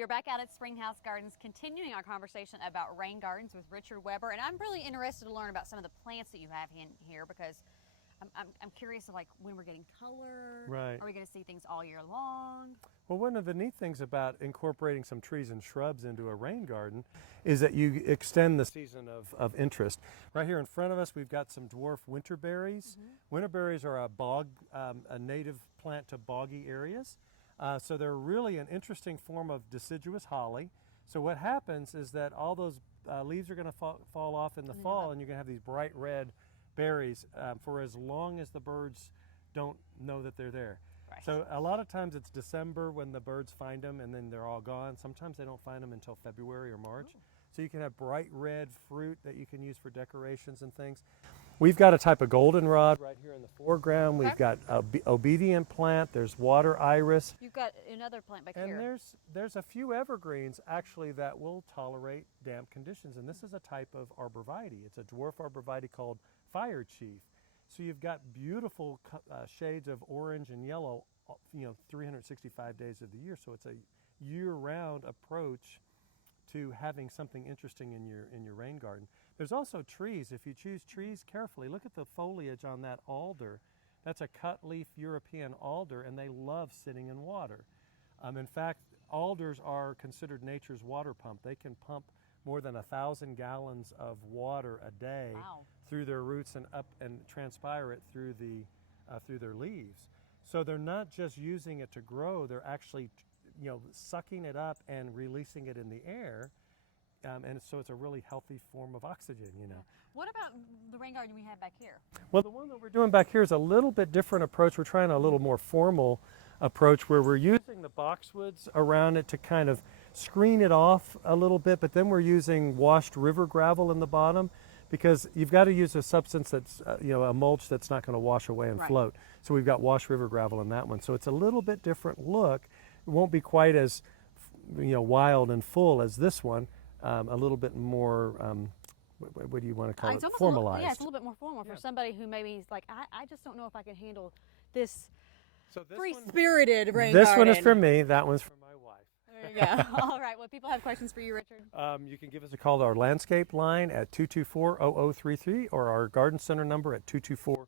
We are back out at Springhouse Gardens, continuing our conversation about rain gardens with Richard Weber, and I'm really interested to learn about some of the plants that you have in here because I'm curious of like when we're getting color. Right. Are we going to see things all year long? Well, one of the neat things about incorporating some trees and shrubs into a rain garden is that you extend the season of interest. Right here in front of us, we've got some dwarf winterberries. Winterberries are a native plant to boggy areas. So they're really an interesting form of deciduous holly. So what happens is that all those leaves are going to fall off in the fall, and you're going to have these bright red berries for as long as the birds don't know that they're there. Right. So a lot of times it's December when the birds find them, and then they're all gone. Sometimes they don't find them until February or March. Ooh. So you can have bright red fruit that you can use for decorations and things. We've got a type of goldenrod right here in the foreground. We've got obedient plant. There's water iris. You've got another plant back here. And there's a few evergreens actually that will tolerate damp conditions. And this is a type of Arborvitae. It's a dwarf Arborvitae called Fire Chief. So you've got beautiful shades of orange and yellow, 365 days of the year. So it's a year-round approach to having something interesting in your rain garden. There's also trees. If you choose trees carefully, look at the foliage on that alder. That's a cut-leaf European alder, and they love sitting in water. In fact, alders are considered nature's water pump. They can pump more than 1,000 gallons of water a day through their roots and up and transpire it through their leaves. So they're not just using it to grow; they're actually, sucking it up and releasing it in the air. And so it's a really healthy form of oxygen, What about the rain garden we have back here? Well, the one that we're doing back here is a little bit different approach. We're trying a little more formal approach where we're using the boxwoods around it to kind of screen it off a little bit, but then we're using washed river gravel in the bottom because you've got to use a substance that's, a mulch that's not going to wash away and float. So we've got washed river gravel in that one. So it's a little bit different look. It won't be quite as, wild and full as this one. A little bit more, what do you want to call it? Formalized. It's a little bit more formal for somebody who maybe is like, I just don't know if I can handle this, free-spirited rain garden. This one is for me. That one's for my wife. There you go. All right. Well, people have questions for you, Richard. You can give us a call to our landscape line at 224-0033 or our garden center number at 224-1417.